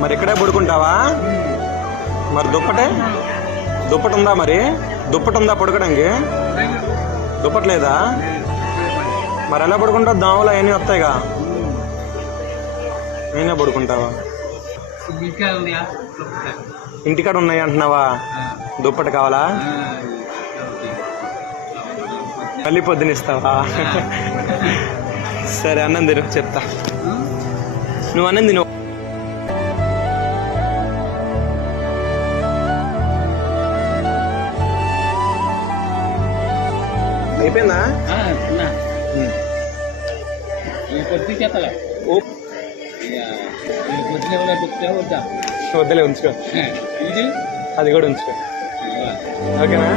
మరి ఇక్కడే పడుకుంటావా? మరి దుప్పటి ఉందా? మరి దుప్పటి ఉందా పడుకోవడానికి? దుప్పట్లేదా? మరి ఎలా పడుకుంటావు? దోమలు అవన్నీ వస్తాయిగా, నేనే పడుకుంటావా? ఇంటికాడ ఉన్నాయి అంటున్నావా? దుప్పటి కావాలా? మళ్ళీ పొద్దున ఇస్తావా? సరే అన్నం తిను, చెప్తా. నువ్వు అన్నం తిను. అయిపోయిందా? వద్దలే, ఉంచుకో. అది కూడా ఉంచుకో. ఓకేనా?